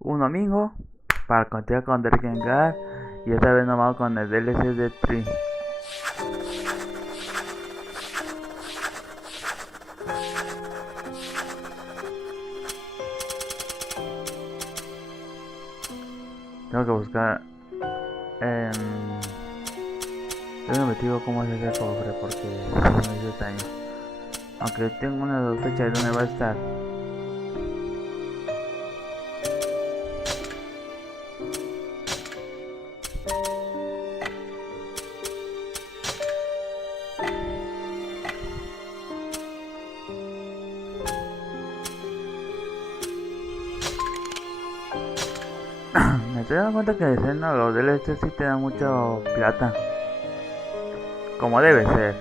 Un domingo para continuar con drakengard y esta vez nos vamos con el DLC de Tree. Tengo que buscar yo no me digo cómo hacer el cofre porque me hizo daño. Aunque tengo una sospecha de dónde va a estar. Me estoy dando cuenta que en escena los DLC sí te dan mucho plata. Como debe ser.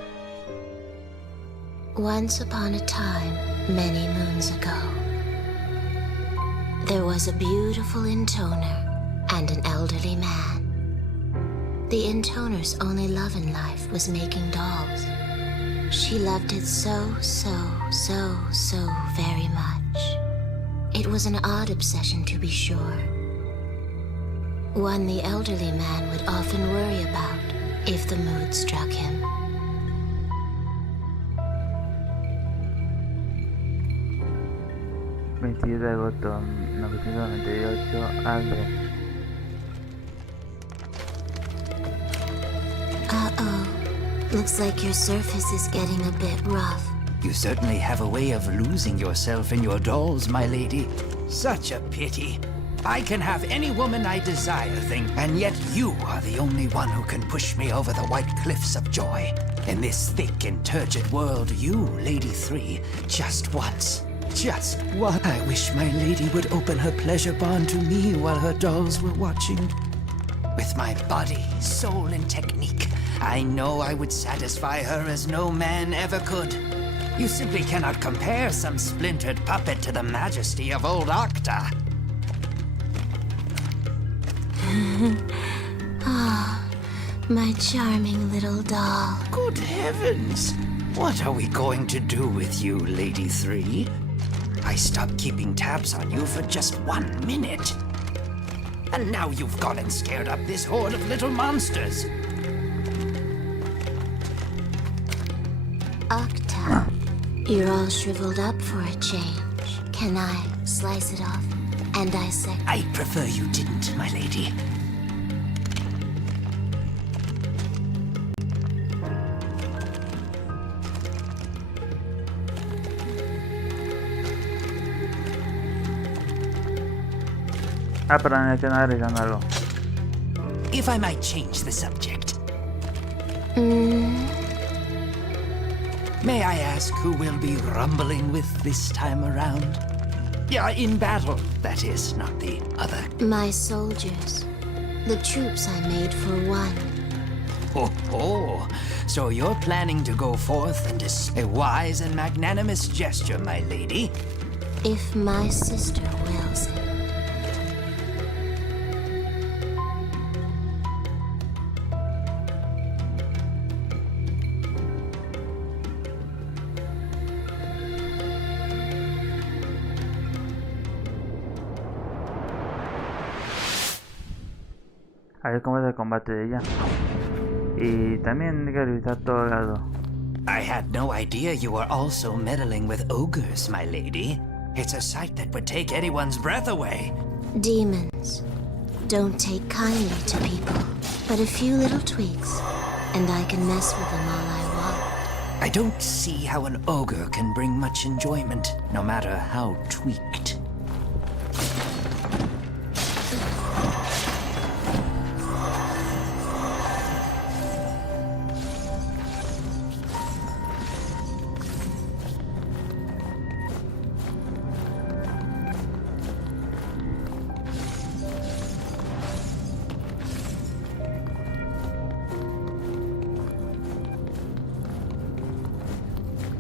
Once upon a time, many moons ago, there was a beautiful intoner and an elderly man. The intoner's only love in life was making dolls. She loved it so very much. It was an odd obsession, to be sure. One the elderly man would often worry about if the mood struck him. ...22 de agosto 1998 AD. Uh-oh. Looks like your surface is getting a bit rough. You certainly have a way of losing yourself in your dolls, my lady. Such a pity. I can have any woman I desire, and yet you are the only one who can push me over the white cliffs of joy. In this thick and turgid world, you, Lady 3, just once. I wish my lady would open her pleasure bond to me while her dolls were watching. With my body, soul, and technique, I know I would satisfy her as no man ever could. You simply cannot compare some splintered puppet to the majesty of old Octa. Ah, my charming little doll. Good heavens! What are we going to do with you, Lady 3? I stopped keeping tabs on you for just 1 minute. And now you've gone and scared up this horde of little monsters. Octa, you're all shriveled up for a change. Can I slice it off and dissect? I prefer you didn't, my lady. Perdón, es que no revisando algo. If I might change the subject. May I ask who we'll be rumbling with this time around? Yeah, in battle, that is, not the other. My soldiers. The troops I made for one. Oh, so you're planning to go forth and display a wise and magnanimous gesture, my lady? If my sister wills it. A ver cómo es el combate de ella. Y también hay que revisar todo lado. I had no idea you were also meddling with ogres, my lady. It's a sight that would take anyone's breath away. Demons don't take kindly to people, but a few little tweaks, and I can mess with them all I want. I don't see how an ogre can bring much enjoyment, no matter how tweaked.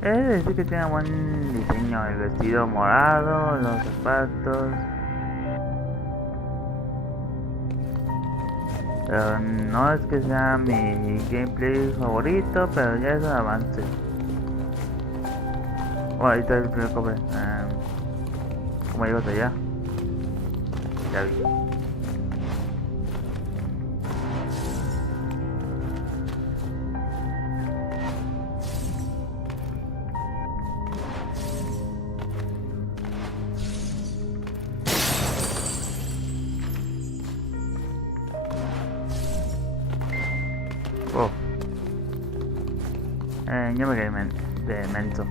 Es decir que tiene buen diseño, el vestido morado, los zapatos. Pero no es que sea mi gameplay favorito, pero ya es un avance. Bueno, ahorita es el primer cobre. ¿Cómo llego hasta allá? Ya vi. Oh. Yo me quedé de menso.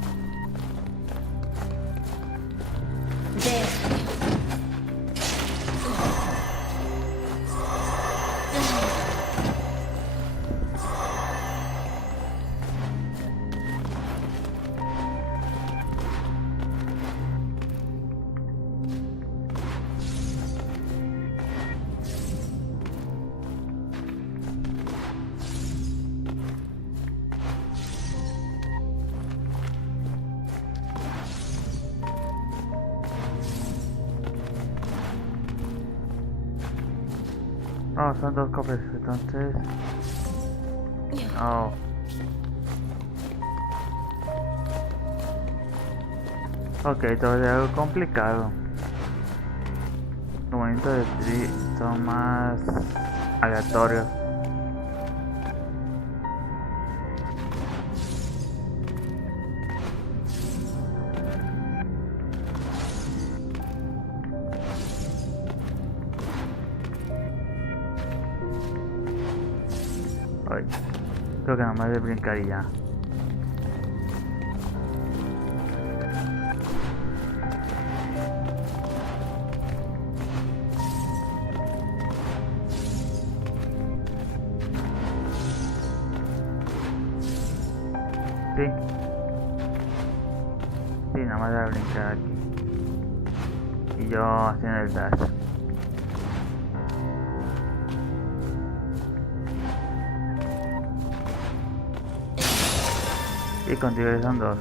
Oh, son dos copias, entonces... Oh. Ok, todo es algo complicado. Los movimientos de tri son más aleatorios. Ay, creo que nada más de brincar y ya. Sí. Sí, nada más de brincar aquí. Y yo haciendo el dash. Y contigo son dos.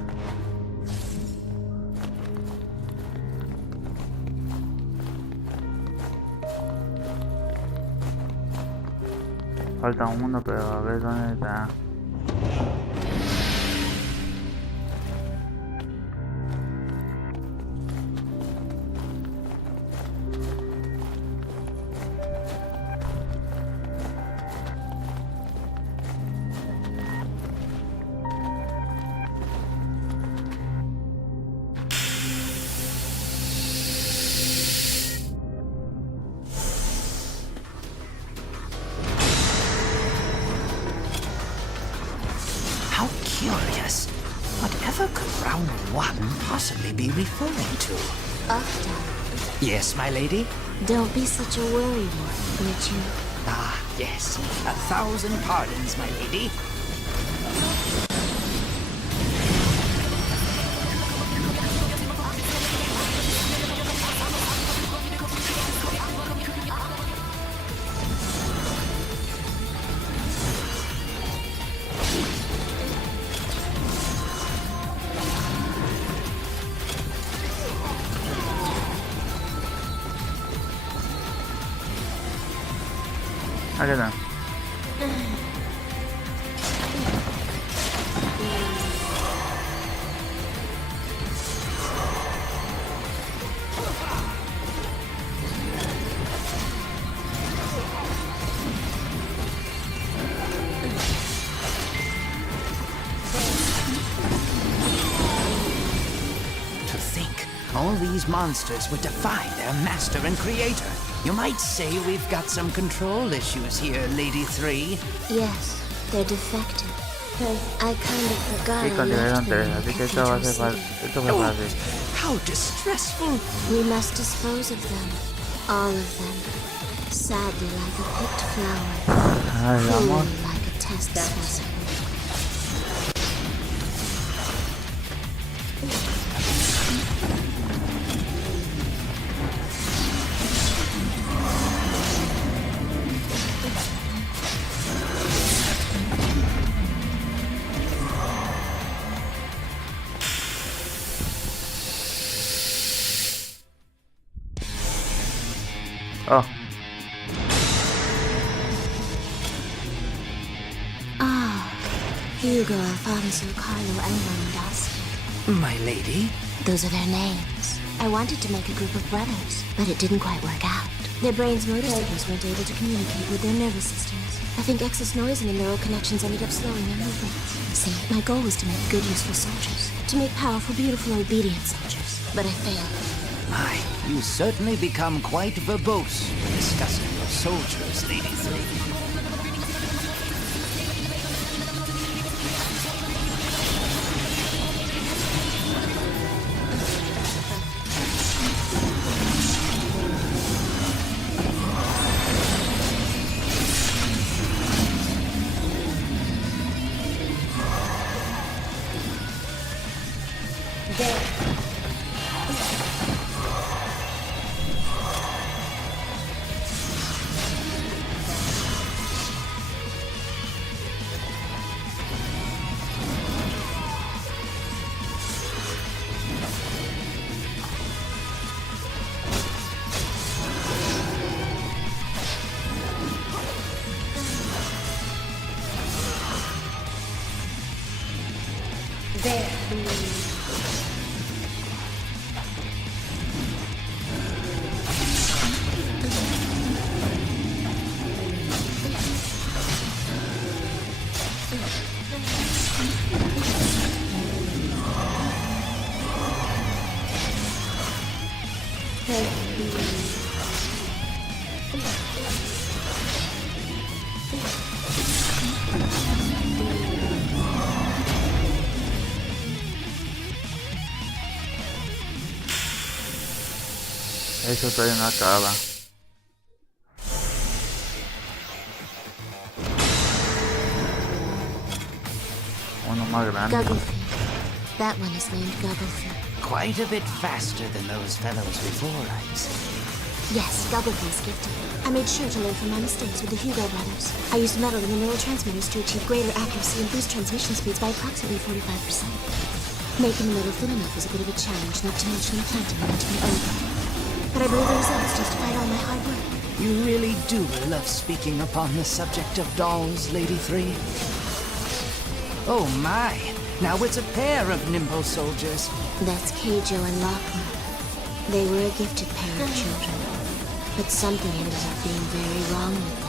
Falta uno, pero a ver dónde está. How curious. Whatever could round one possibly be referring to? Often. Yes, my lady? Don't be such a worrywart, would you? Ah, yes. 1,000 pardons, my lady. Acá está. To think, all these monsters would defy their master and creator. You might say we've got some control issues here, Lady 3. Yes, they're defective. I kind of forgot Y I contigo son left them tres, in así the que esto va a ser cathedral fácil. city. Esto fue fácil. How distressful! We must dispose of them. All of them. Sadly like a picked flower. Ay, vamos. Cruelly like a test specimen. Oh, Ah, Hugo, Alfonso, Carlo, and Rondas. My lady? Those are their names. I wanted to make a group of brothers, but it didn't quite work out. Their brains' motor centers weren't able to communicate with their nervous systems. I think excess noise in the neural connections ended up slowing their movements. See, my goal was to make good, useful soldiers. To make powerful, beautiful, obedient soldiers. But I failed. My, you certainly become quite verbose when discussing your soldiers, Lady Three. Eso todavía no acaba. Uno más grande. Gugglefeet. That one is named Gugglefeet. Quite a bit faster than those fellows before, I'd say. Yes, Gugglefeet is gifted. I made sure to learn from my mistakes with the Hugo brothers. I used metal in the neurotransmitters to achieve greater accuracy and boost transmission speeds by approximately 45%. Making the metal thin enough was a bit of a challenge, not to mention implanting them into the ovum. But I believe the results justified all my hard work. You really do love speaking upon the subject of dolls, Lady Three. Oh my! Now it's a pair of nimble soldiers. That's Keijo and Lachlan. They were a gifted pair of children. But something ended up being very wrong with them.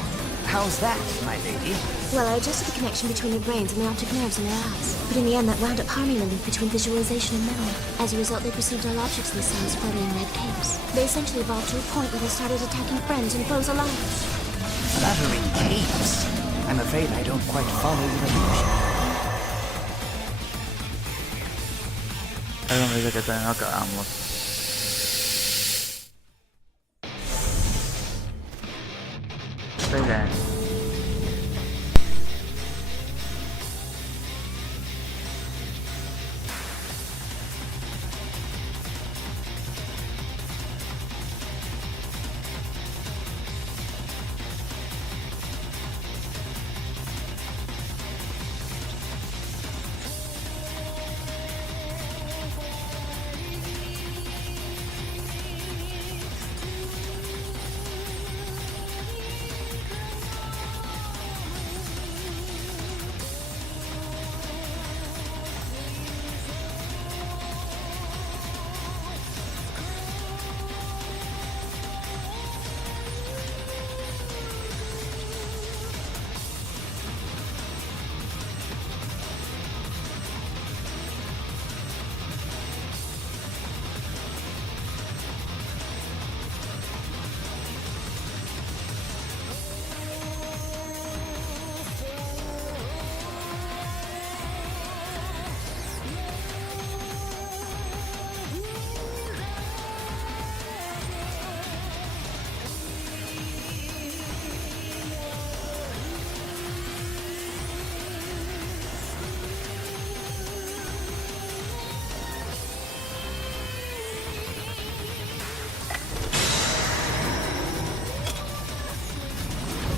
How's that, my lady? Well, I adjusted the connection between their brains and the optic nerves in their eyes. But in the end, that wound up harming the link between visualization and memory. As a result, they perceived all objects they saw as fluttering red capes. They essentially evolved to a point where they started attacking friends and foes alike. Fluttering capes? I'm afraid I don't quite follow your illusion. Algo me dice que todavía no acabamos. Esperen.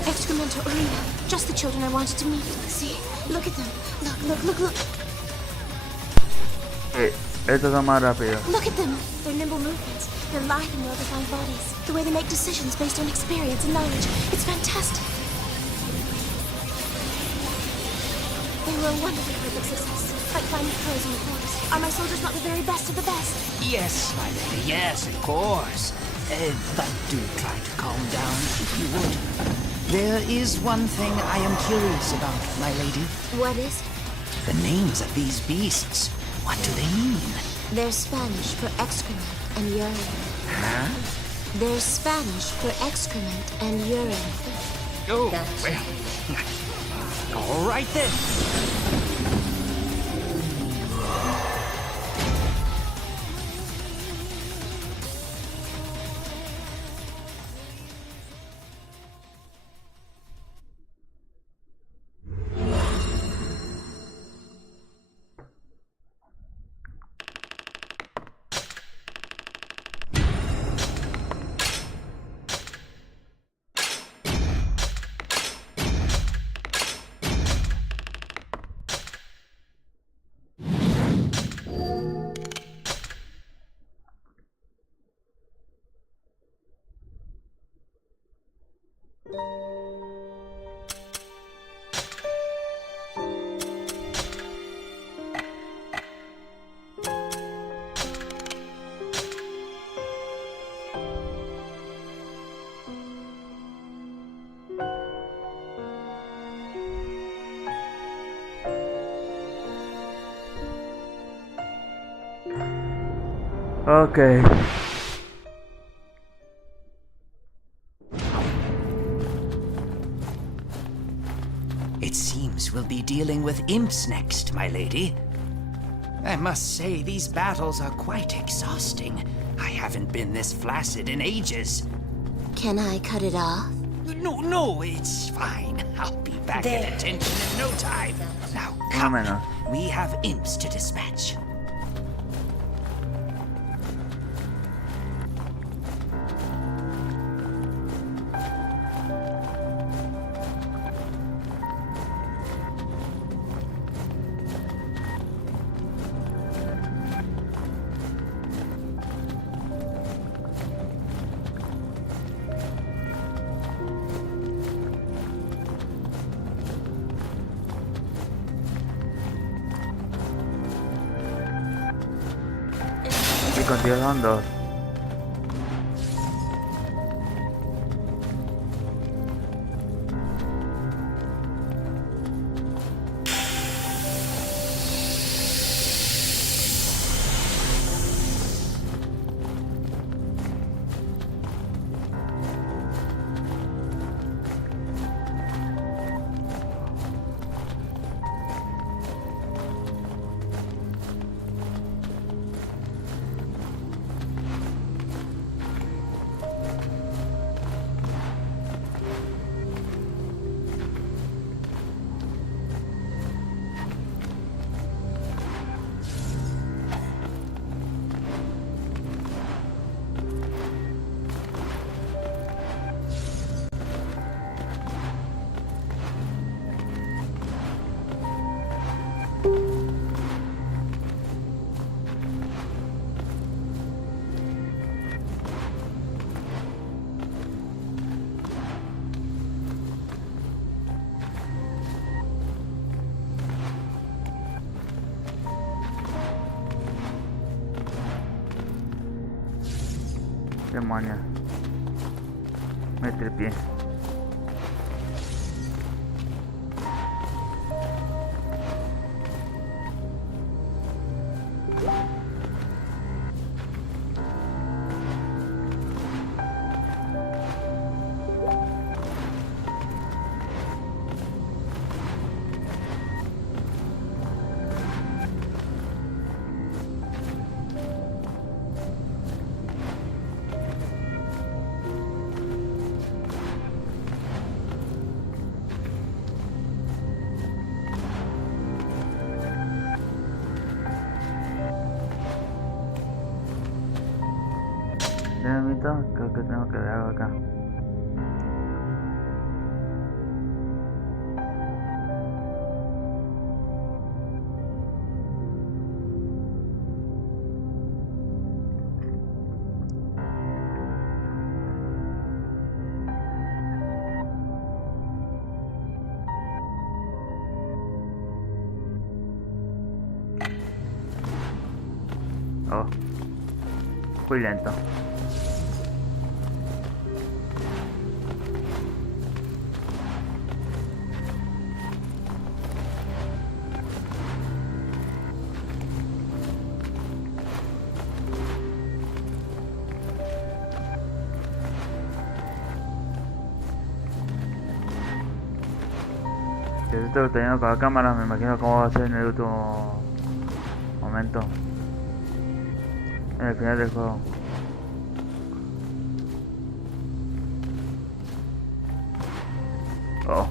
Excremento arena. Just the children I wanted to meet. See? Look at them. Look. Estos son más rápidos. Look at them. Their nimble movements. Their lithe and well-defined bodies. The way they make decisions based on experience and knowledge. It's fantastic. They were a wonderful perfect success. Like finding pearls in the forest. Are my soldiers not the very best of the best? Yes, my lady, yes, of course. But do try to calm down, if you would. There is one thing I am curious about, my lady. What is it? The names of these beasts. What do they mean? They're Spanish for excrement and urine. Huh? They're Spanish for excrement and urine. Oh, Gotcha. well. All right then. Ok. It seems we'll be dealing with imps next, my lady. I must say, these battles are quite exhausting. I haven't been this flaccid in ages. Can I cut it off? No, it's fine. I'll be back There. at attention in no time. Now, Más o come. menos. We have imps to dispatch. Y contigo son dos. Demonios. Me tripié. Dinamita, creo que tengo que ver algo acá. Oh, fui lento. Que esto lo teniendo con la cámara, me imagino cómo va a ser en el último momento. En el final del juego. Oh.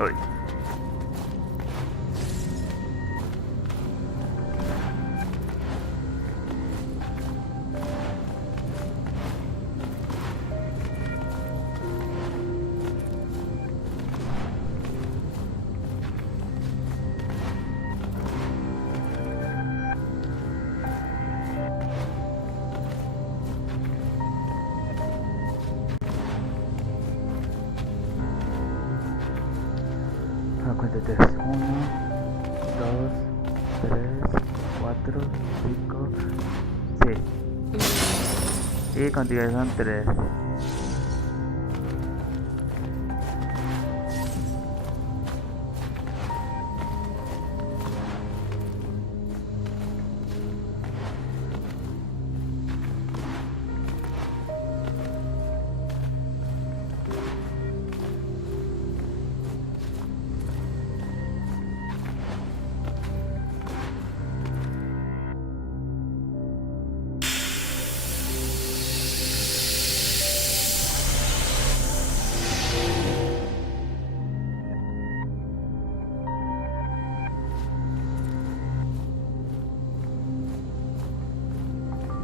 Uy. Cuenta 3, 1, 2, 3, 4, 5, 6. Y contigo son 3.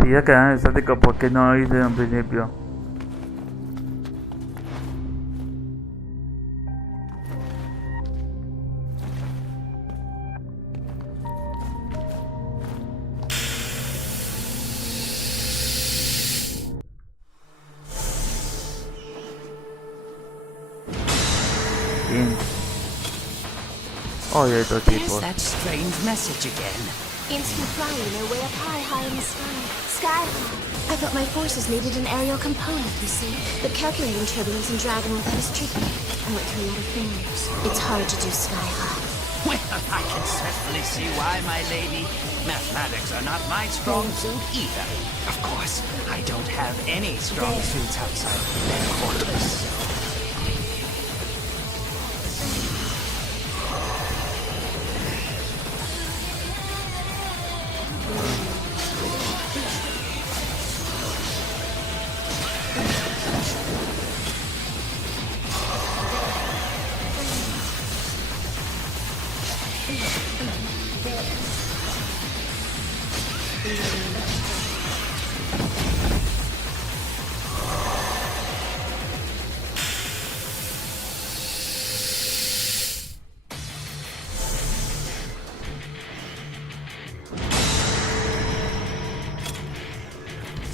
Si ya quedan estáticos, ¿por qué no lo hice en un principio? Bien. Oh, de estos There's tipos. that strange message again. Instant flying their way up high in the sky. Sky high. I thought my forces needed an aerial component, you see. But calculating turbulence and dragging with that is tricky. I went through a lot of failures. It's hard to do sky high. Well, I can certainly see why, my lady. Mathematics are not my strong suit either. Of course, I don't have any strong suits outside of their quarters.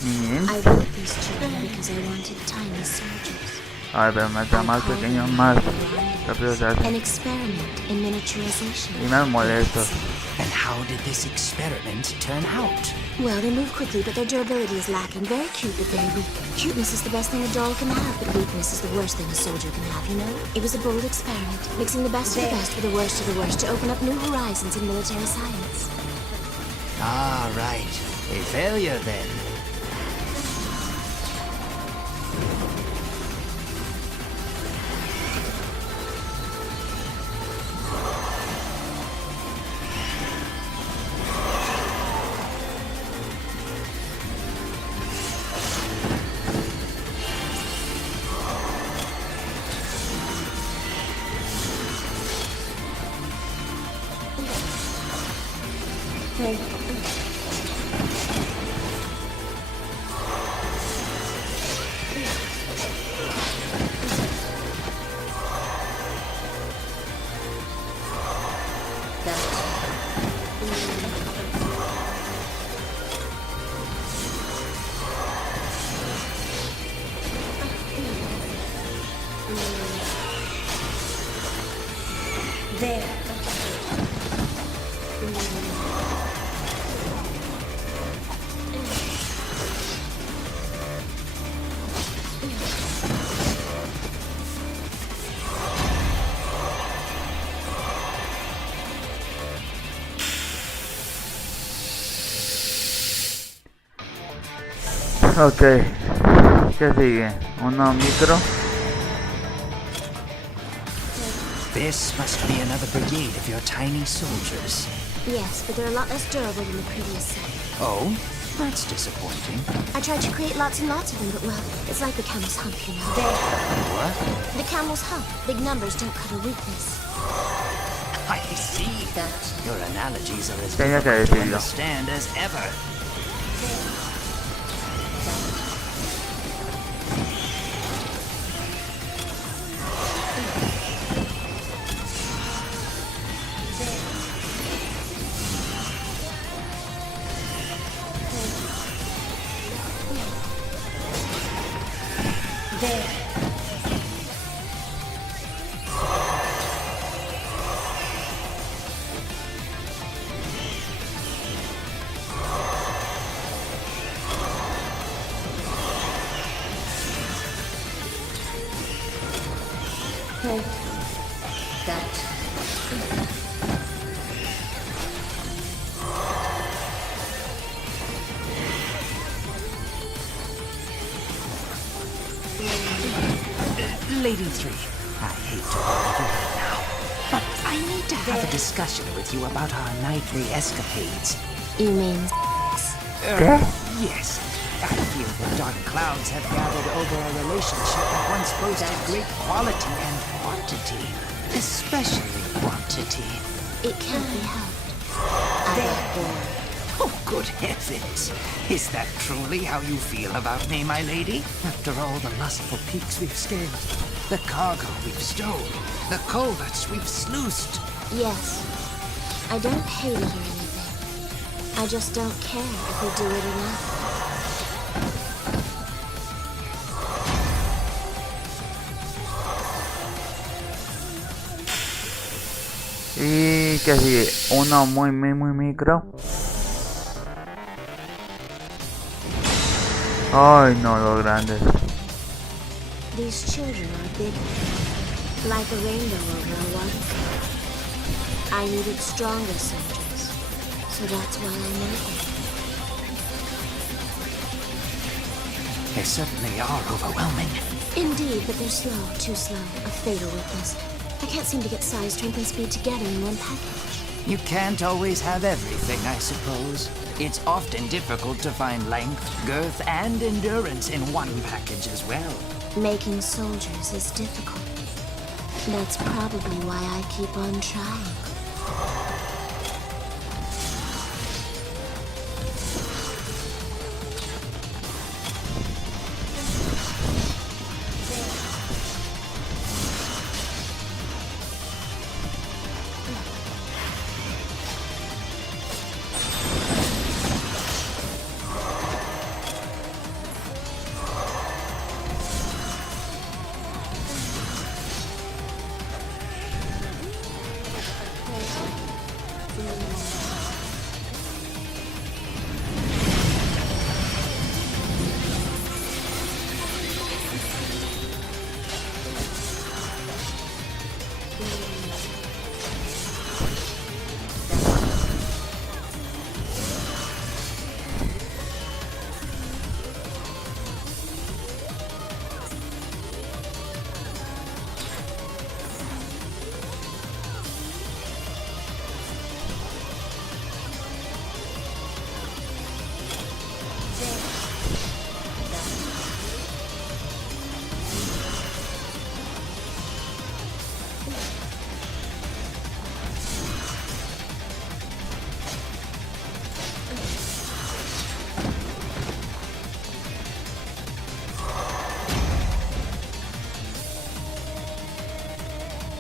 Bien. I built these children because I wanted tiny soldiers. A ver, pero mientras más pequeños, más rápido se hace. An experiment in miniaturization. Y más molesto. And how did this experiment turn out? Well, they move quickly, but their durability is lacking. Very cute, but very weak. Cuteness is the best thing a doll can have, but weakness is the worst thing a soldier can have, you know? It was a bold experiment, mixing the best of the best with the worst of the worst to open up new horizons in military science. Ah, right. A failure, then. There. Ok. ¿Qué sigue? ¿Uno micro? This must be another brigade of your tiny soldiers. Yes, but they're a lot less durable than the previous set. Oh, that's disappointing. I tried to create lots and lots of them, but well, it's like the camel's hump, you know. What? The camel's hump. Big numbers don't cover weakness. I see. Your analogies are as Tenía que difficult to decirlo. understand as ever. Lady 3, I hate to bother you right now, but I need to have a discussion with you about our nightly escapades. You mean ¿Qué? Yes, I feel the dark clouds have gathered over a relationship that once boasted great quality and quantity. Especially quantity. it can't be helped? I got bored. Oh, good heavens! Is that truly how you feel about me, my lady? After all the lustful peaks we've scaled, the cargo we've stowed, the culverts we've sluiced. Yes. I don't hate it or anything. I just don't care if we do it or not. ¿Y qué sigue? Uno muy micro. Ay, no, los grandes. These children are big, like a rainbow over a waterfall. I needed stronger soldiers, so that's why I made them. They certainly are overwhelming. Indeed, but they're slow, too slow, a fatal weakness. I can't seem to get size, strength, and speed together in one package. You can't always have everything, I suppose. It's often difficult to find length, girth, and endurance in one package as well. Making soldiers is difficult. That's probably why I keep on trying.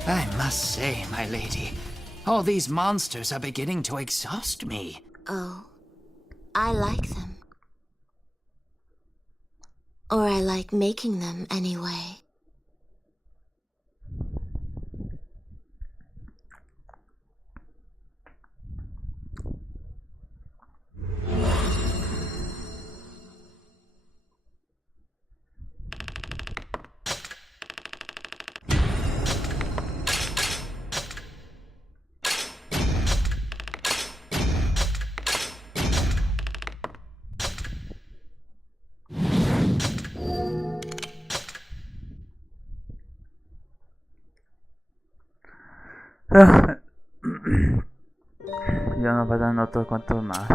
I must say, my lady, all these monsters are beginning to exhaust me. Oh, I like them. Or I like making them anyway. Ya nos faltan otros cuantos más.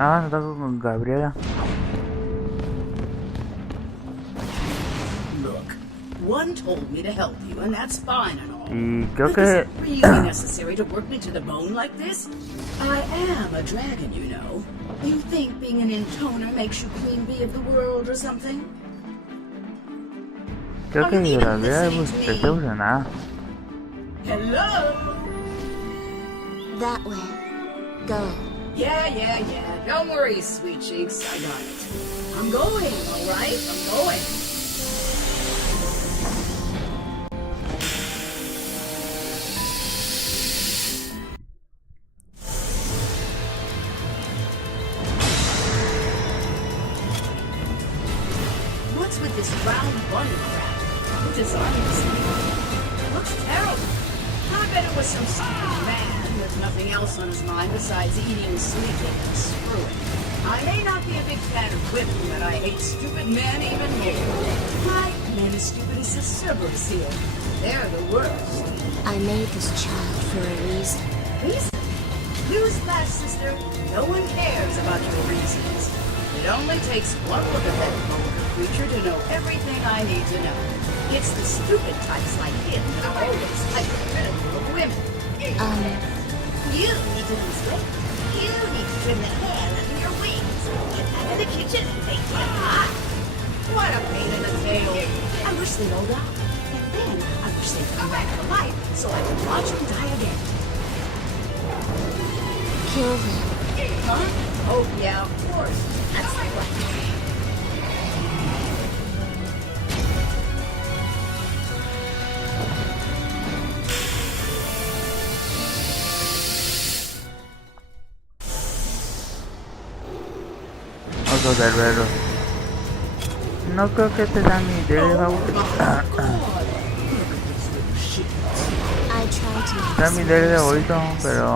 Ah, no toco con Gabriela. Look, one told me to help you, and that's fine and all. Y creo But is que it really necessary to work me to the bone like this? I am a dragon, you know. You think being an intoner makes you queen bee of the world or something? creo que Are you even Gabriela listening to me? está emocionada. Hello? That way. Go. Yeah. Don't worry, sweet cheeks. I got it. I'm going, all right? I'm going. What's with this round bunny crap? The design is looks terrible. I bet it was some stupid man with nothing else on his mind besides eating, sleeping, and screwing. I may not be a big fan of women, but I hate stupid men even more. Why, men as stupid as the Cerberus here. They're the worst. I made this child for a reason. Reason? Newsflash, sister. No one cares about your reasons. It only takes one look at that vulgar creature to know everything I need to know. It's the stupid types like him that are always hypercritical of women. You need to lose weight. You need to trim the hair under your wings. Get out of the kitchen and make it hot. What a pain in the tail. I wish they'd all die. And then I wish they'd come back to life so I could watch them die again. Kill them. Huh? Oh, yeah, of course. That's my plan. Otro cerbero. No creo que este sea mi idea favorita. I tried to make Sea mi idea favorito, pero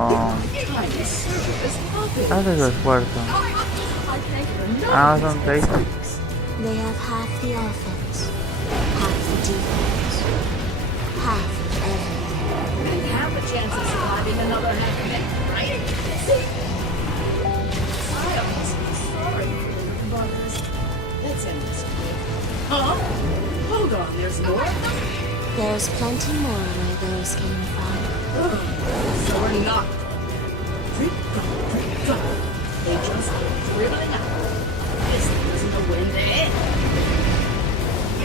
hace su esfuerzo. Ah, son 6. They have half the offense, half the defense, half of everything. And have a chance of surviving another half minute, right? See? I almost feel sorry for the buggers. Let's end this quick. Huh? Hold on, there's more? There's plenty more where those came from. So we're not. Drip, drop. They just go dribbling out. This thing doesn't know when to end.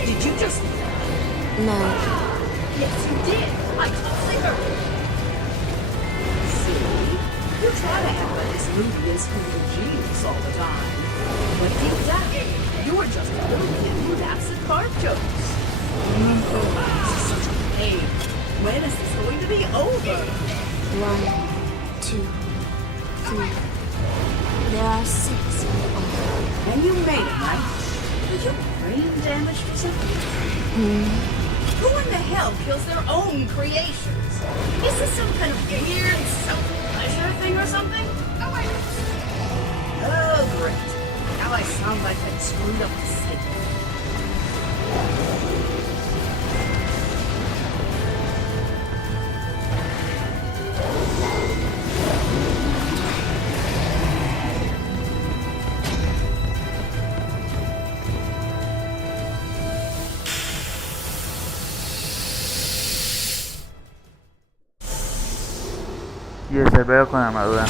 Did you just... No, Yes, you did. I totally heard it. See? You try to have this movie in school of genius all the time. But deep down, you were just a little kid who laughs at card jokes. This is such a pain. When is this going to be over? 1, 2, 3. There are 6 in all. And you made it, right? Did you brain damage or something? Who in the hell kills their own creations? Is this some kind of weird self-pleasure thing or something? Oh, great. Now I sound like I screwed up the signal. Y el cerbero con armadura.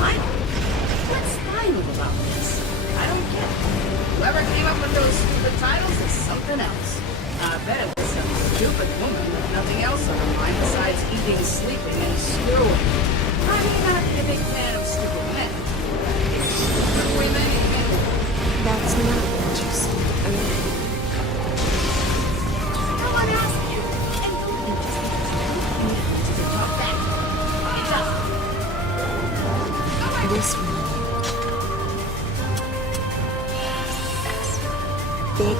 What? What's final about this? I don't get it. Whoever came up with those stupid titles is something else. I bet it was some stupid woman with nothing else on her mind besides eating, sleeping, and screwing. I may not be a big fan of stupid men. Stupid women, even. That's not what you said earlier. Bigger.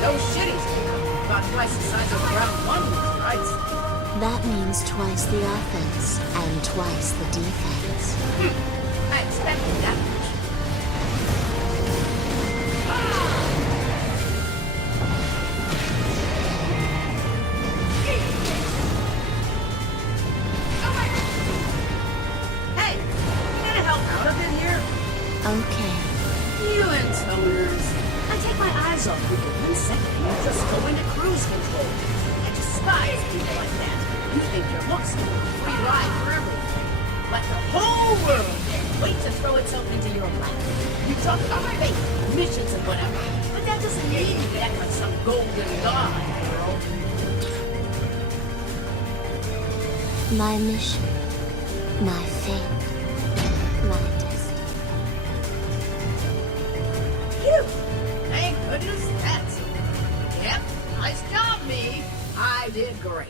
Those shitties are about twice the size of round one, right? That means twice the offense and twice the defense. I expected that much. Hey, you gonna help out a bit here? Okay. You intoners. I take my eyes off you for 1 second and you just go into cruise control. I despise people like that. You think your looks give you a free ride for everything. Let the whole world wait to throw itself into your lap. You talk about faith, missions and whatever, but that doesn't mean you act like some golden god, girl. My mission. My fate. My destiny. Phew! Thank goodness that's over. Yep, nice job, me. I did great.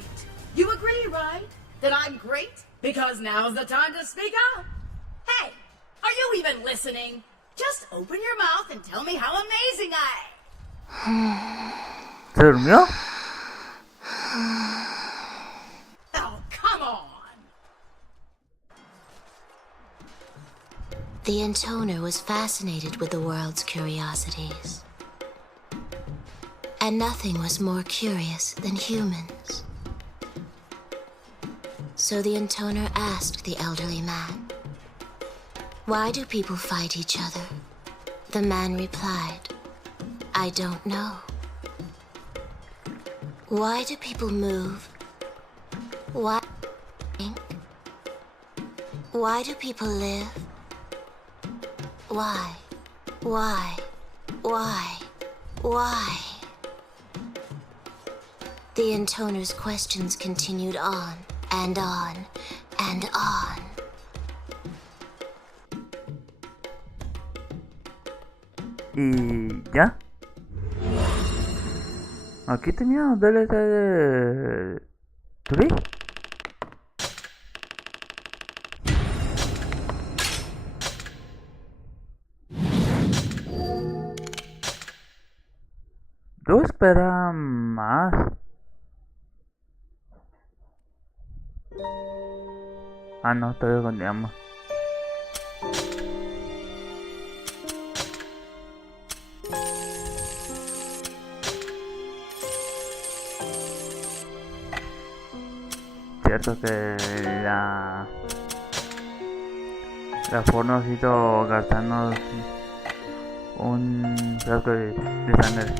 You agree, right? That I'm great? Because now's the time to speak up. Hey, are you even listening? Just open your mouth and tell me how amazing I am. ¿Se durmió? Oh, come on. The intoner was fascinated with the world's curiosities. And nothing was more curious than humans. So the intoner asked the elderly man, "Why do people fight each other?" The man replied, "I don't know." "Why do people move? Why think? Why do people live? Why? Why? The intoner's questions continued on and on and on. Y ya. Aquí tenía un DLC de Turi. Yo esperaba más. Ah, no, todavía con llama. Cierto que la forma nos hizo gastarnos un frasco de sangre.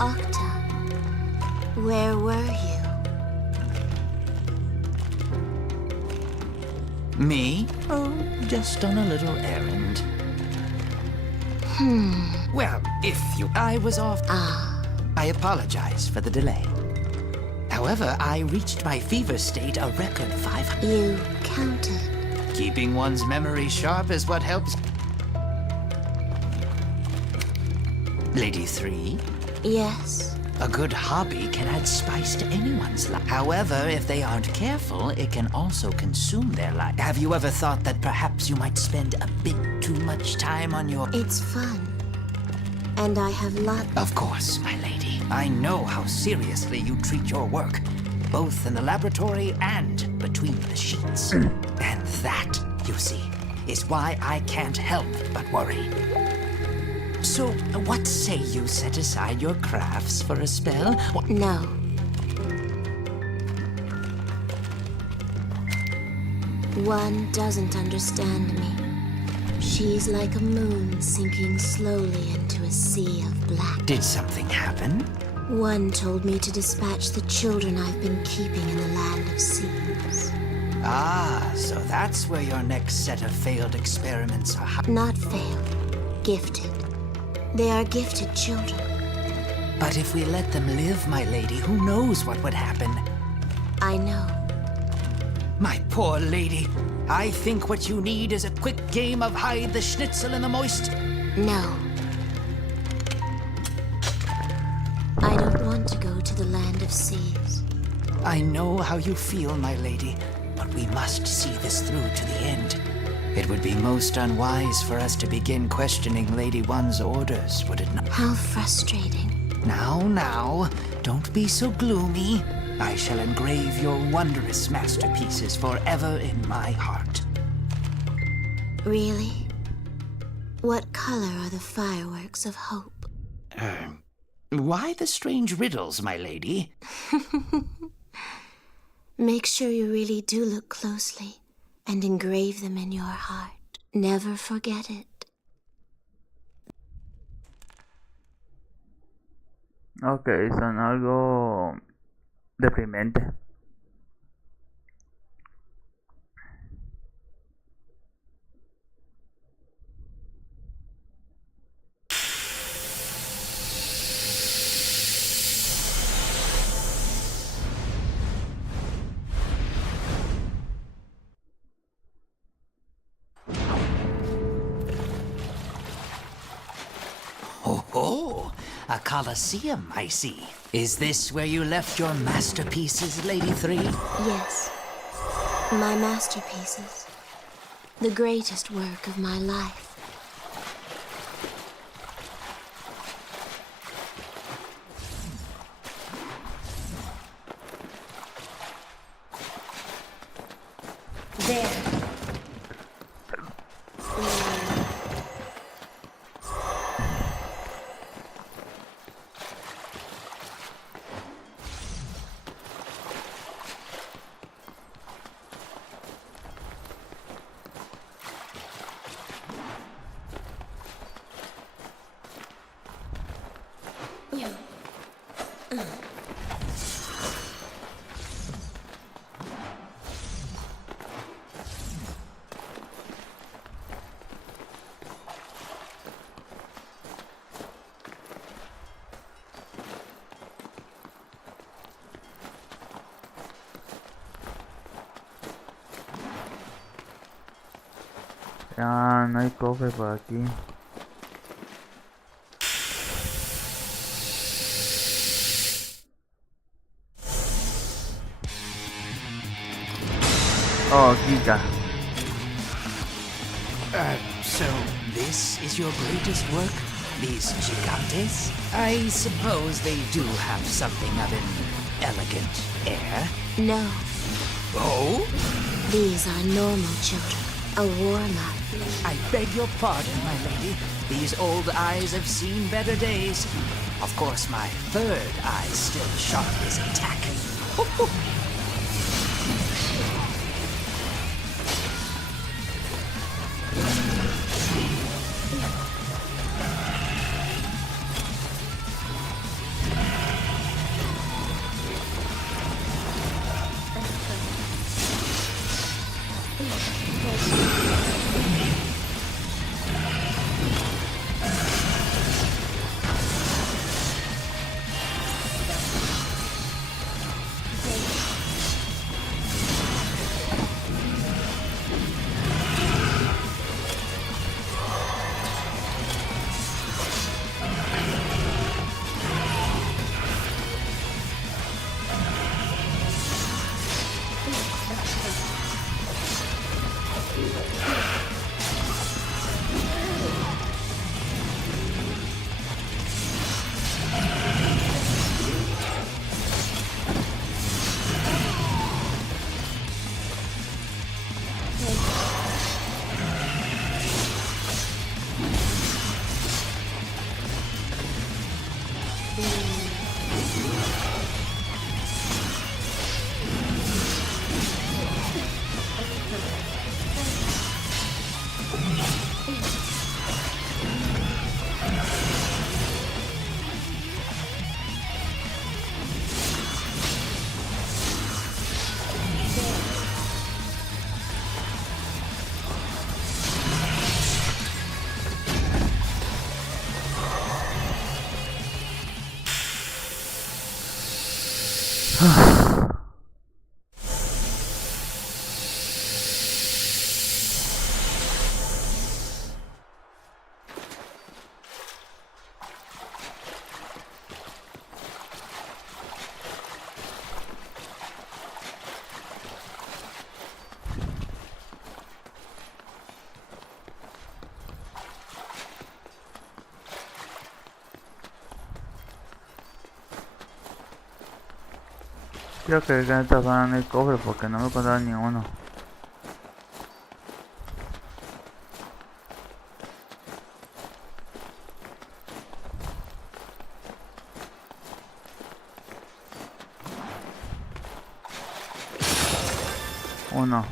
Octa, where were you? Me? Oh, just on a little errand. Well, I was off. I apologize for the delay. However, I reached my fever state a record 500. You counted. Keeping one's memory sharp is what helps. Lady 3? Yes. A good hobby can add spice to anyone's life. However, if they aren't careful, it can also consume their life. Have you ever thought that perhaps you might spend a bit too much time on your... It's fun. And I have lots. Of course, my lady. I know how seriously you treat your work, both in the laboratory and between the sheets. And that, you see, is why I can't help but worry. So, what say you set aside your crafts for a spell? No. One doesn't understand me. She's like a moon sinking slowly into a sea of black. Did something happen? One told me to dispatch the children I've been keeping in the land of seeds. Ah, so that's where your next set of failed experiments are. Not failed. Gifted. They are gifted children. But if we let them live, my lady, who knows what would happen? I know. My poor lady, I think what you need is a quick game of hide the schnitzel in the moist. No. want to go to the land of seas. I know how you feel, my lady, but we must see this through to the end. It would be most unwise for us to begin questioning Lady One's orders, would it not? How frustrating. Now, don't be so gloomy. I shall engrave your wondrous masterpieces forever in my heart. Really? What color are the fireworks of hope? Why the strange riddles, my lady? Make sure you really do look closely and engrave them in your heart. Never forget it. Ok, son algo deprimente. Oh, a coliseum, I see. Is this where you left your masterpieces, Lady Three? Yes. My masterpieces. The greatest work of my life. There. Ya no hay cofre por aquí. Oh, Giga. So this is your greatest work? These gigantes? I suppose they do have something of an elegant air. No, Oh? these are normal children. A war map. I beg your pardon, my lady. These old eyes have seen better days. Of course, my third eye still sharp as a tack. Yo creo que en esta zona no hay cofre porque no me encontraron ni uno. Uno.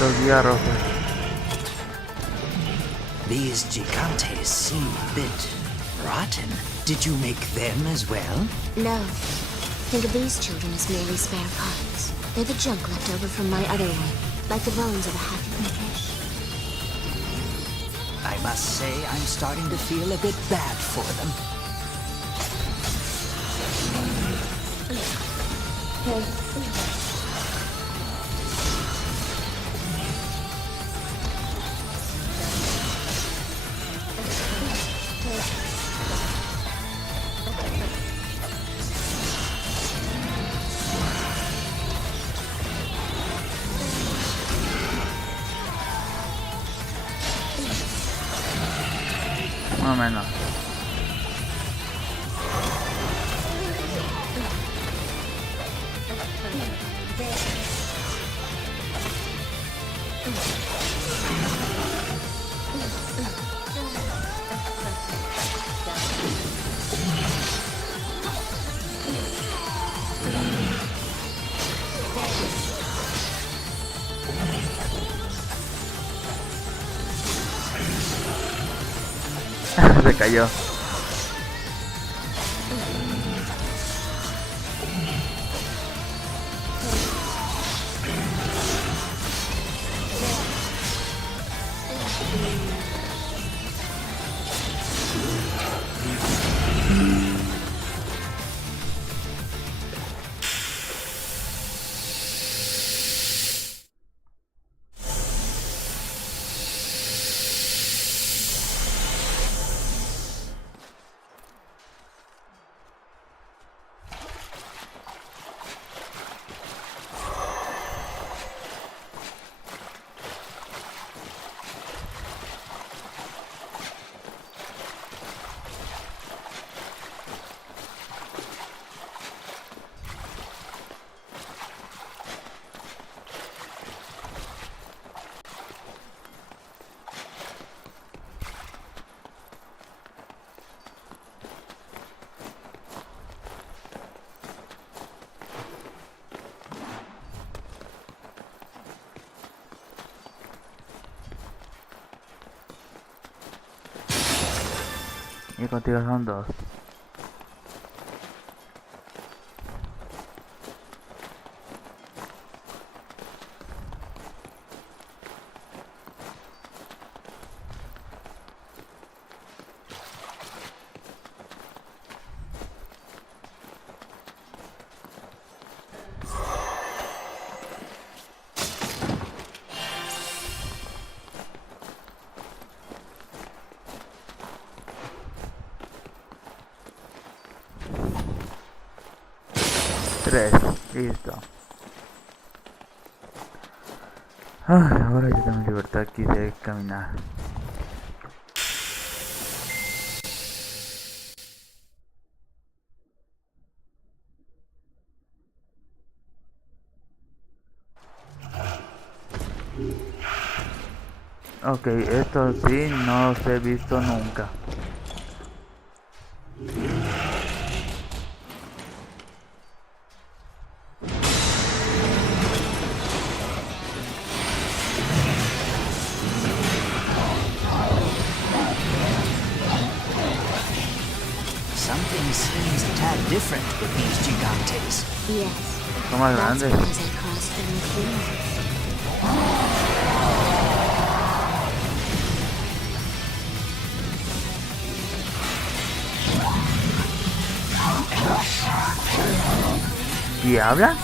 Los días rojos. These gigantes seem a bit rotten. Did you make them as well? No. Think of these children as merely spare parts. They're the junk left over from my other one, like the bones of a half-eaten fish. I must say I'm starting to feel a bit bad for them. Más o menos. Se cayó. Y contigo son dos. Tres, listo. Ahora ya tengo libertad aquí de caminar. Ok, esto sí no los he visto nunca. Something seems a tad different with these gigantes. Yes. Son más That's grandes. because I crossed them with humans. ¿Y habla?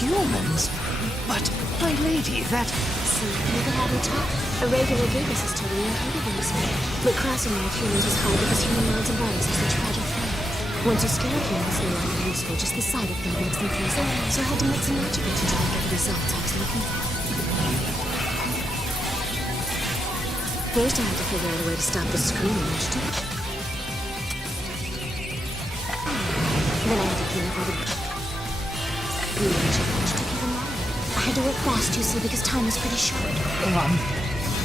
Humans? But, my lady, that... See, look at how they talk. A regular Gigas is totally unheard of in this world. But crossing them with humans is hard because human minds and bodies are such fragile things. Once you scare humans, no longer useful. Just the sight of them makes them freeze. So I had to mix and match a bit until I get the results I was looking for. First, I had to figure out a way to stop the screaming urge to. Then I had to clean up all the urge to keep them alive. I had to work fast, you see, because time was pretty short.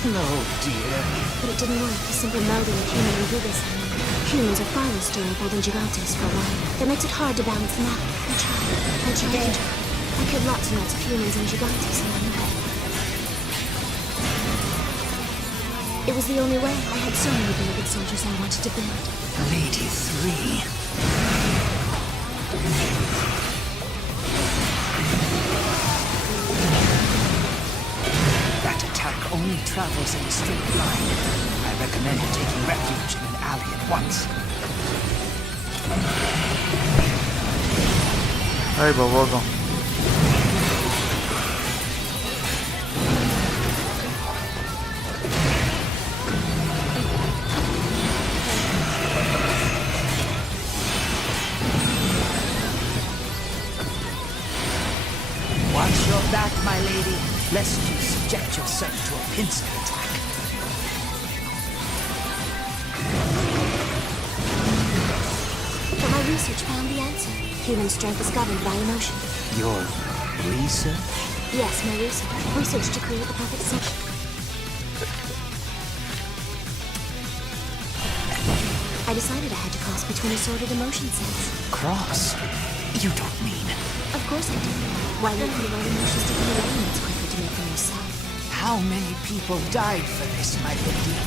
No, dear. But it didn't work. The simple melding of human and Gigas. Humans are far less durable than gigantes for a while. That makes it hard to balance them out. I tried. I killed lots and lots of humans and gigantes along the way. It was the only way. I had so many beloved soldiers I wanted to build. Lady 3. That attack only travels in a straight line. I recommend taking refuge in an alley at once. Ay, baboso. Watch your back, my lady, lest you subject yourself to a pincer attack. But my research found the answer. Human strength is governed by emotion. Your research? Yes, my research. Research to create the perfect system. I decided I had to cross between assorted emotion sets. Cross? You don't mean... Of course I do. Why not the right emotions to come away when it's quicker to make them yourself? How many people died for this, my lady?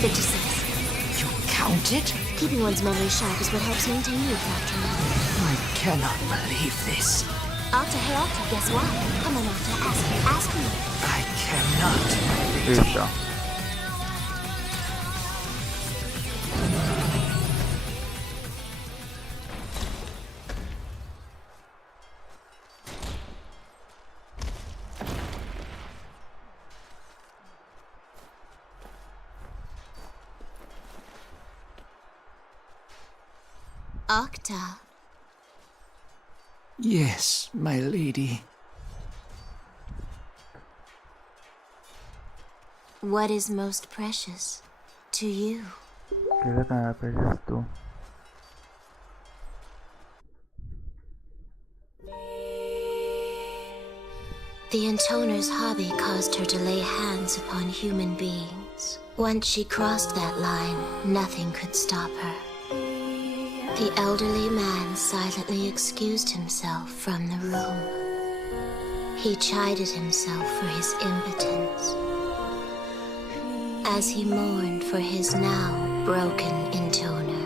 56. You counted? Keeping one's memory sharp is what helps maintain youth after all. I cannot believe this. Alta, hey Alta, guess what? Come on Alta, ask me. I cannot, my lady. Listo. Octa. Yes, my lady. What is most precious to you? ¿Qué es lo que me aprecias tú? The intoner's hobby caused her to lay hands upon human beings. Once she crossed that line, nothing could stop her. The elderly man silently excused himself from the room. He chided himself for his impotence as he mourned for his now broken intoner.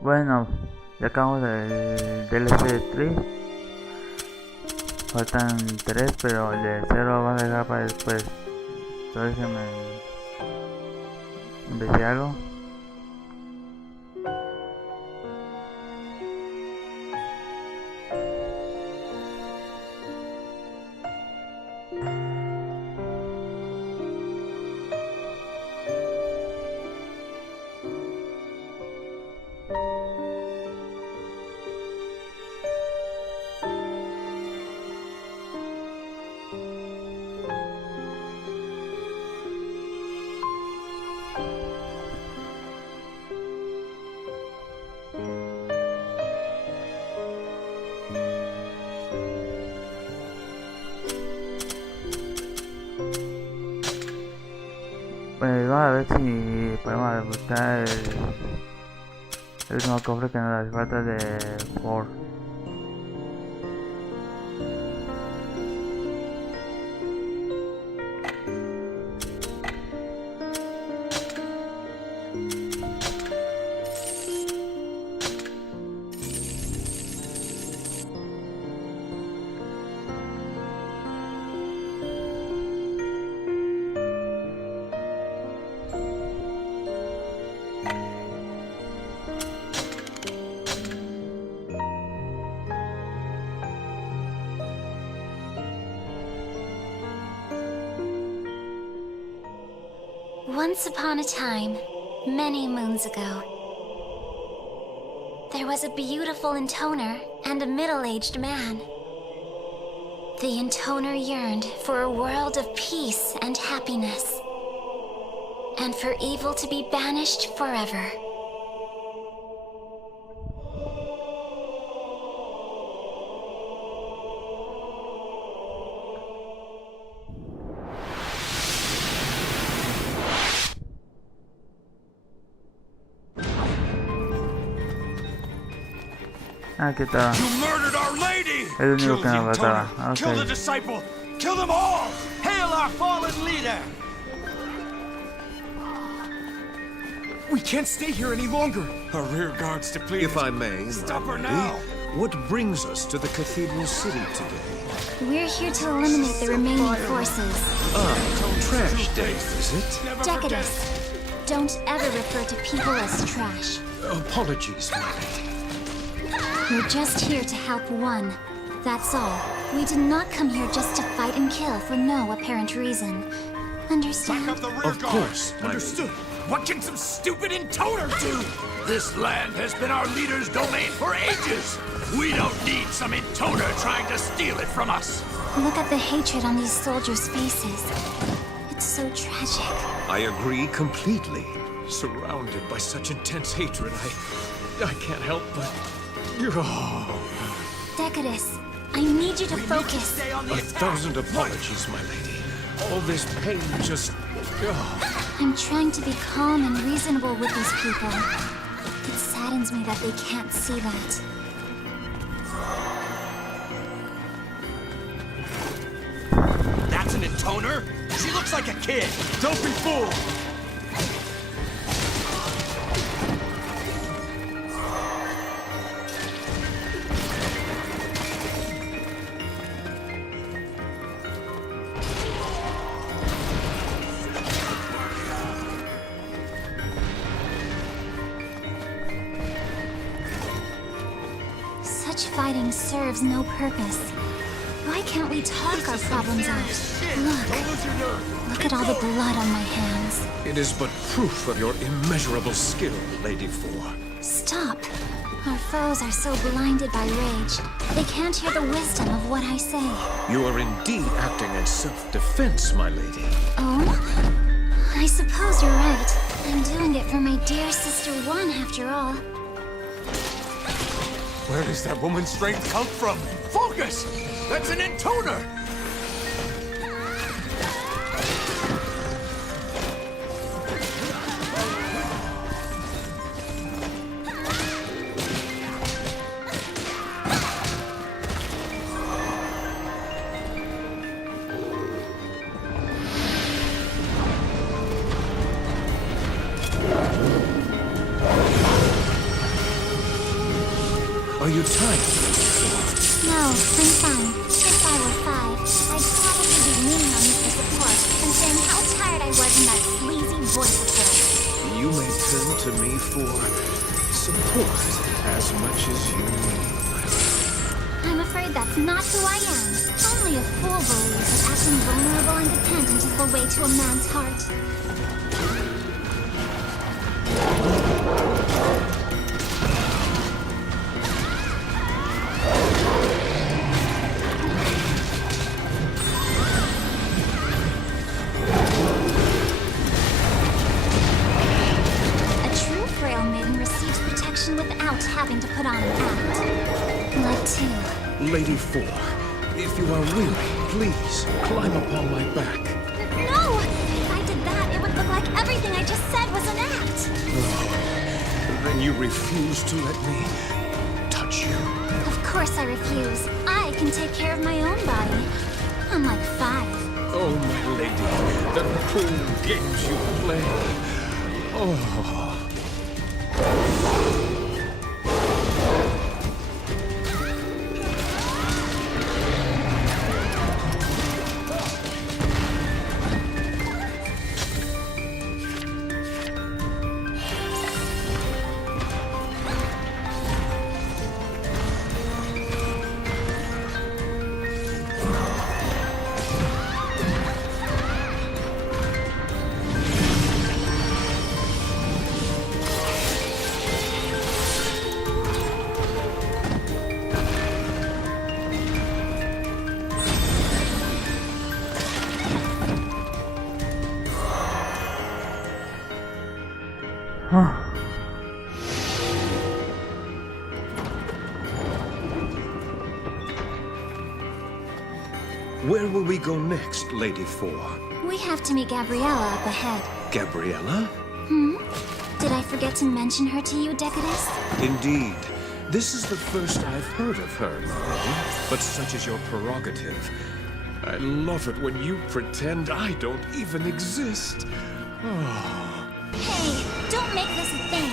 Bueno, ya acabamos del DLC de 3. Faltan 3, pero el de 0 va a dejar para después. Entonces me investigarlo. Pues vamos a ver si podemos buscar el último cofre que nos hace falta de Ford. Once upon a time, many moons ago, there was a beautiful intoner and a middle-aged man. The intoner yearned for a world of peace and happiness, and for evil to be banished forever. Aquí está. You murdered our lady! El único Kill que the nos intoner! mataba. Kill the Ok. disciple! Kill them all! Hail our fallen leader! We can't stay here any longer. Our rear guard's depleted. If I may, Stop her Lady, now! what brings us to the cathedral city today? We're here to eliminate the remaining forces. Trash day, is it? Decadus, don't ever refer to people as trash. Apologies, my lady. We're just here to help one. That's all. We did not come here just to fight and kill for no apparent reason. Back Understand? up the rear Of guard! course, my Understood! What can some stupid intoner do? This land has been our leader's domain for ages. We don't need some intoner trying to steal it from us. Look at the hatred on these soldiers' faces. It's so tragic. I agree completely. Surrounded by such intense hatred, I can't help but... Decadus, I need you to focus. Stay on the A attack. thousand apologies, my lady. All this pain just... I'm trying to be calm and reasonable with these people. It saddens me that they can't see that. That's an intoner? She looks like a kid. Don't be fooled! Such fighting serves no purpose. Why can't we talk our problems out? Look at all the blood on my hands. It is but proof of your immeasurable skill, Lady Four. Stop. Our foes are so blinded by rage, they can't hear the wisdom of what I say. You are indeed acting in self-defense, my lady. Oh? I suppose you're right. I'm doing it for my dear sister One, after all. Where does that woman's strength come from? Focus! That's an intoner! Are you tired? No, I'm fine. If I were 5, I'd probably be leaning on you for support and saying how tired I was in that sleazy voice of hers. You may turn to me for support as much as you need. I'm afraid that's not who I am. Only a fool believes that acting vulnerable and dependent is the way to a man's heart. A true frail maiden receives protection without having to put on an act. Like two. Lady 4, if you are weary, please climb upon my back. No! If I did that, it would look like everything I just said was an act. Then you refuse to let me touch you. Of course I refuse. I can take care of my own body. Unlike 5. Oh, my lady, the cruel games you play. Oh. Where will we go next, Lady 4? We have to meet Gabriella up ahead. Gabriella? Did I forget to mention her to you, Decadus? Indeed. This is the first I've heard of her, my lady. But such is your prerogative. I love it when you pretend I don't even exist. Oh. Hey, don't make this a thing.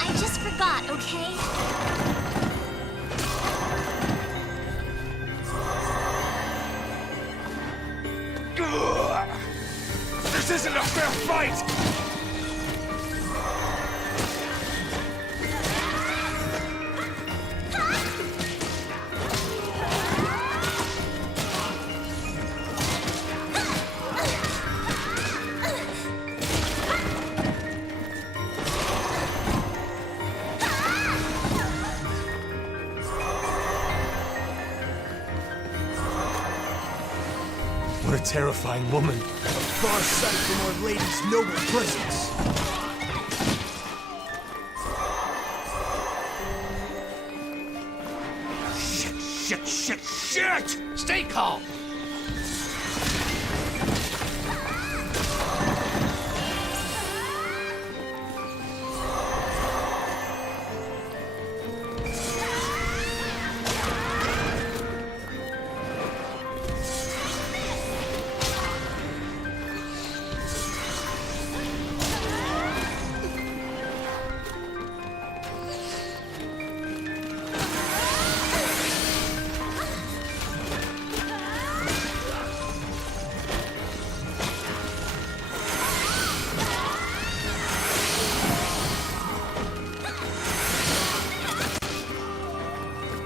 I just forgot, okay? This isn't a fair fight! What a terrifying woman. A far sight from Our Lady's noble presence. Shit! Stay calm.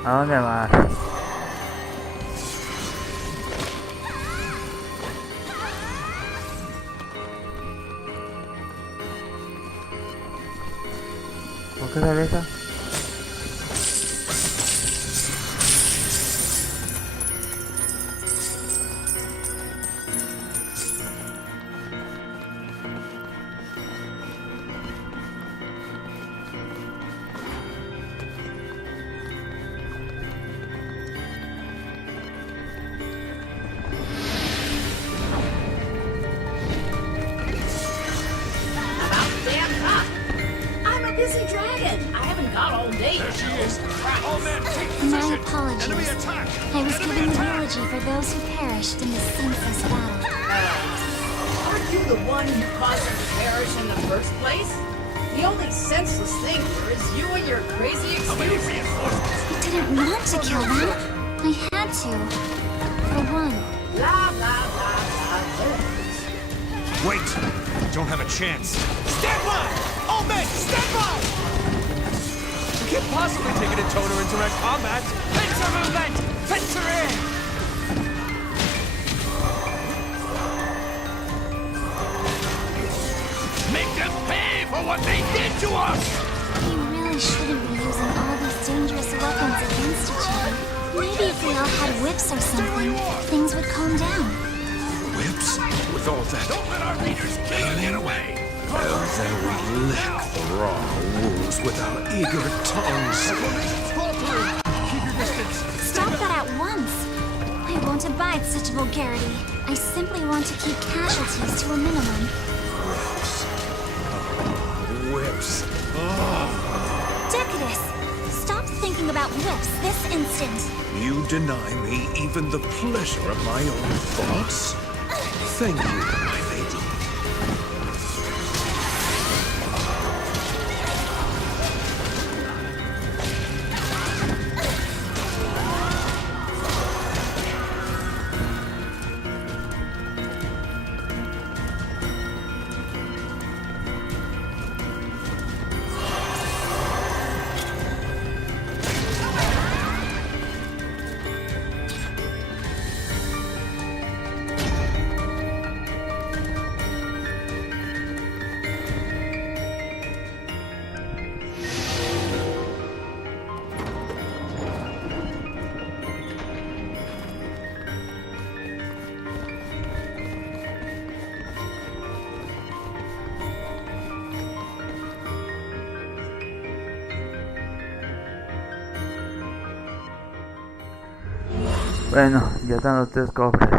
¿A dónde vas? ¿Por qué sale esa? Busy dragon. I haven't got all day. There she is. All men, take My position. apologies. Enemy attack. I was Enemy giving the attack. eulogy for those who perished in this senseless battle. Aren't you the one who caused her to perish in the first place? The only senseless thing here is you and your crazy How many excuses. reinforcements? It didn't want to kill them. I had to. For one. Blah, blah, blah, blah. Wait! Don't have a chance. Stand by! All men, stand by! You can't possibly take an intoner into direct combat. Pincer movement! Pincer in! Make them pay for what they did to us! We really shouldn't be using all these dangerous weapons against each other. Maybe if we all had whips or something, things would calm down. Whips? With all that Don't let our leaders kill you get away! and then we lick the raw wounds with our eager tongues. Keep your distance. Stop that at once! I won't abide such vulgarity. I simply want to keep casualties to a minimum. Whips. Decadus! Stop thinking about whips this instant! You deny me even the pleasure of my own thoughts? Thank you, my lady. Bueno, ya están los 3 cofres.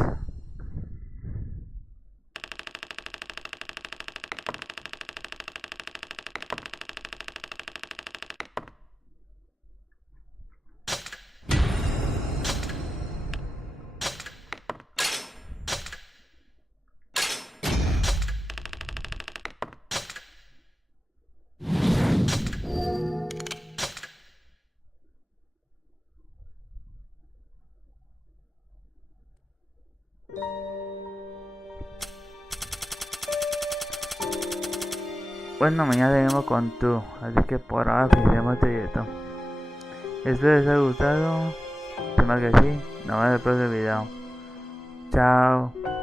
Bueno, mañana seguimos con tú, así que por ahora finiremos este directo. Espero les haya gustado, si más que sí, nos vemos en el próximo video. Chao.